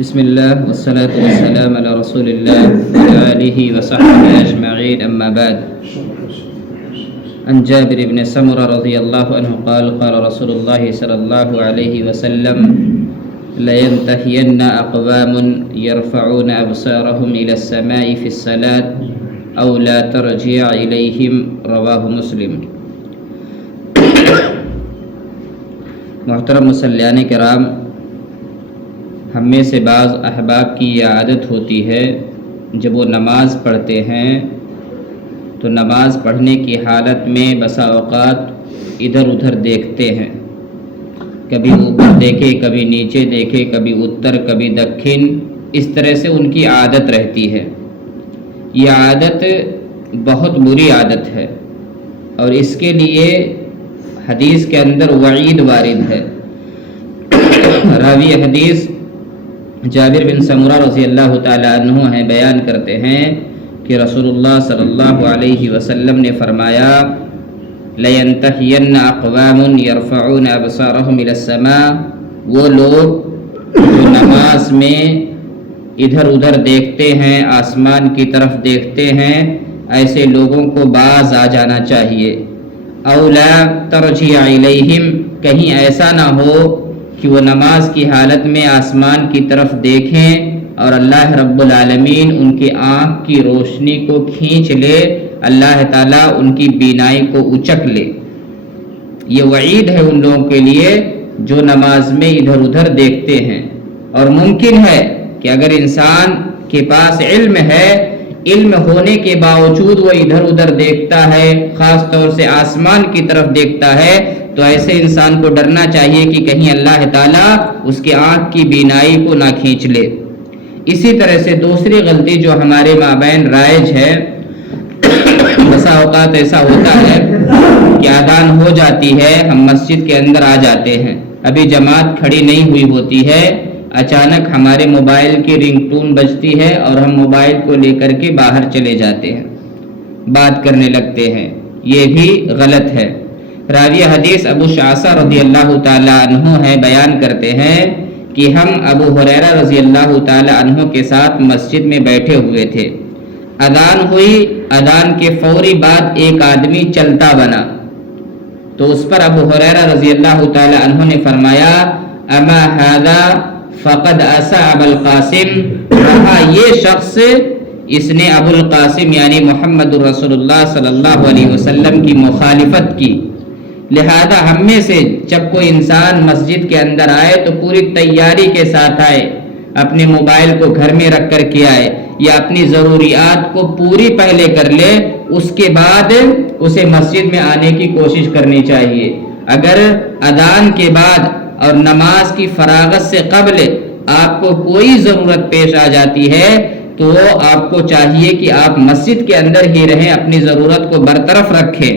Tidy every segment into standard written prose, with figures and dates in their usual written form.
بسم الله والصلاة والسلام على رسول الله وعلى آله وصحبه أجمعين أما بعد عن جابر بن سمرة رضي الله عنه قال قال رسول الله صلى الله عليه وسلم لينتهين أقوام يرفعون أبصارهم إلى السماء في الصلاة أو لا ترجع إليهم رواه مسلم۔ محترم مسلیان کرام، ہم میں سے بعض احباب کی یہ عادت ہوتی ہے جب وہ نماز پڑھتے ہیں تو نماز پڑھنے کی حالت میں بسا اوقات ادھر ادھر دیکھتے ہیں، کبھی اوپر دیکھے، کبھی نیچے دیکھے، کبھی اتر، کبھی دکھن، اس طرح سے ان کی عادت رہتی ہے۔ یہ عادت بہت بری عادت ہے اور اس کے لیے حدیث کے اندر وعید وارد ہے۔ راوی حدیث جابر بن سمرہ رضی اللہ تعالی عنہ ہیں، بیان کرتے ہیں کہ رسول اللہ صلی اللہ علیہ وسلم نے فرمایا لَيَنْتَهِيَنَّ أَقْوَامٌ يَرْفَعُونَ أَبْصَارَهُمْ إِلَى السَّمَاءِ، وہ لوگ جو نماز میں ادھر ادھر دیکھتے ہیں، آسمان کی طرف دیکھتے ہیں، ایسے لوگوں کو باز آ جانا چاہیے۔ أَوْ لَا تَرْجِعَ إِلَيْهِمْ، کہیں ایسا نہ ہو کہ وہ نماز کی حالت میں آسمان کی طرف دیکھیں اور اللہ رب العالمین ان کی آنکھ کی روشنی کو کھینچ لے، اللہ تعالیٰ ان کی بینائی کو اچک لے۔ یہ وعید ہے ان لوگوں کے لیے جو نماز میں ادھر ادھر دیکھتے ہیں۔ اور ممکن ہے کہ اگر انسان کے پاس علم ہے، علم ہونے کے باوجود وہ ادھر ادھر دیکھتا ہے، خاص طور سے آسمان کی طرف دیکھتا ہے، تو ایسے انسان کو ڈرنا چاہیے کہ کہیں اللہ تعالیٰ اس کے آنکھ کی بینائی کو نہ کھینچ لے۔ اسی طرح سے دوسری غلطی جو ہمارے مابین رائج ہے، بسا اوقات ایسا ہوتا ہے کہ اذان ہو جاتی ہے، ہم مسجد کے اندر آ جاتے ہیں، ابھی جماعت کھڑی نہیں ہوئی ہوتی ہے، اچانک ہمارے موبائل کی رنگ ٹون بجتی ہے اور ہم موبائل کو لے کر کے باہر چلے جاتے ہیں، بات کرنے لگتے ہیں۔ یہ بھی غلط ہے۔ راوی حدیث ابو شعثہ رضی اللہ تعالی عنہ ہیں، بیان کرتے ہیں کہ ہم ابو ہریرہ رضی اللہ تعالی عنہ کے ساتھ مسجد میں بیٹھے ہوئے تھے، اذان ہوئی، اذان کے فوری بعد ایک آدمی چلتا بنا، تو اس پر ابو ہریرہ رضی اللہ تعالی عنہ نے فرمایا اما ھذا فقد عصى ابا القاسم، کہا یہ شخص، اس نے ابو القاسم یعنی محمد رسول اللہ صلی اللہ علیہ وسلم کی مخالفت کی۔ لہذا ہم میں سے جب کوئی انسان مسجد کے اندر آئے تو پوری تیاری کے ساتھ آئے، اپنے موبائل کو گھر میں رکھ کر کے آئے یا اپنی ضروریات کو پوری پہلے کر لے، اس کے بعد اسے مسجد میں آنے کی کوشش کرنی چاہیے۔ اگر اذان کے بعد اور نماز کی فراغت سے قبل آپ کو کوئی ضرورت پیش آ جاتی ہے تو آپ کو چاہیے کہ آپ مسجد کے اندر ہی رہیں، اپنی ضرورت کو برطرف رکھیں۔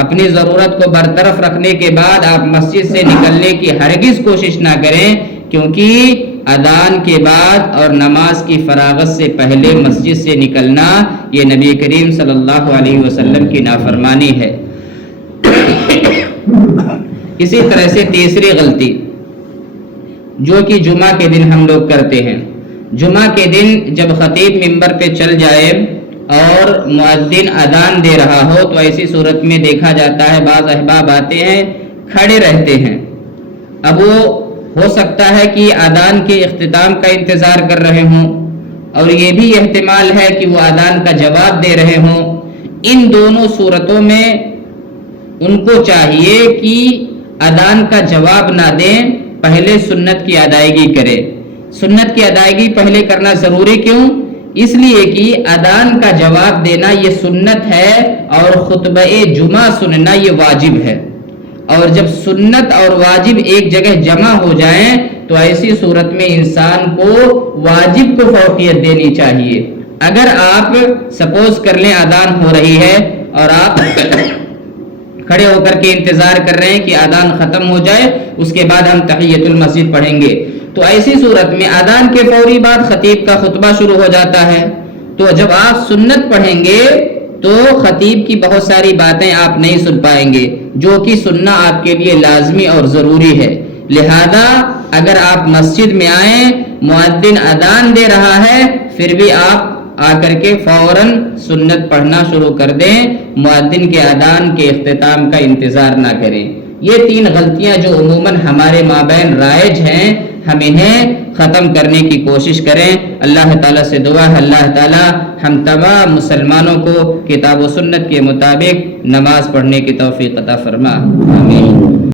اپنی ضرورت کو برطرف رکھنے کے بعد آپ مسجد سے نکلنے کی ہرگز کوشش نہ کریں، کیونکہ اذان کے بعد اور نماز کی فراغت سے پہلے مسجد سے نکلنا یہ نبی کریم صلی اللہ علیہ وسلم کی نافرمانی ہے۔ اسی طرح سے تیسری غلطی جو کہ جمعہ کے دن ہم لوگ کرتے ہیں، جمعہ کے دن جب خطیب منبر پہ چل جائے اور مؤذن اذان دے رہا ہو تو ایسی صورت میں دیکھا جاتا ہے بعض احباب آتے ہیں، کھڑے رہتے ہیں۔ اب وہ ہو سکتا ہے کہ اذان کے اختتام کا انتظار کر رہے ہوں، اور یہ بھی احتمال ہے کہ وہ اذان کا جواب دے رہے ہوں۔ ان دونوں صورتوں میں ان کو چاہیے کہ اذان کا جواب نہ دیں، پہلے سنت کی ادائیگی کرے۔ سنت کی ادائیگی پہلے کرنا ضروری کیوں؟ اس لیے کہ اذان کا جواب دینا یہ سنت ہے اور خطبہ جمعہ سننا یہ واجب ہے، اور جب سنت اور واجب ایک جگہ جمع ہو جائیں تو ایسی صورت میں انسان کو واجب کو فوقیت دینی چاہیے۔ اگر آپ سپوز کر لیں اذان ہو رہی ہے اور آپ کھڑے ہو کر کے انتظار کر رہے ہیں کہ اذان ختم ہو جائے، اس کے بعد ہم تحیۃ المسجد پڑھیں گے، تو ایسی صورت میں اذان کے فوری بعد خطیب کا خطبہ شروع ہو جاتا ہے، تو جب آپ سنت پڑھیں گے تو خطیب کی بہت ساری باتیں آپ نہیں سن پائیں گے، جو کہ سننا آپ کے لیے لازمی اور ضروری ہے۔ لہذا اگر آپ مسجد میں آئیں مؤذن اذان دے رہا ہے پھر بھی آپ آ کر کے فوراً سنت پڑھنا شروع کر دیں، مؤذن کے اذان کے اختتام کا انتظار نہ کریں۔ یہ 3 غلطیاں جو عموماً ہمارے مابین رائج ہیں، ہم انہیں ختم کرنے کی کوشش کریں۔ اللہ تعالیٰ سے دعا ہے اللہ تعالیٰ ہم تمام مسلمانوں کو کتاب و سنت کے مطابق نماز پڑھنے کی توفیق عطا فرما، آمین۔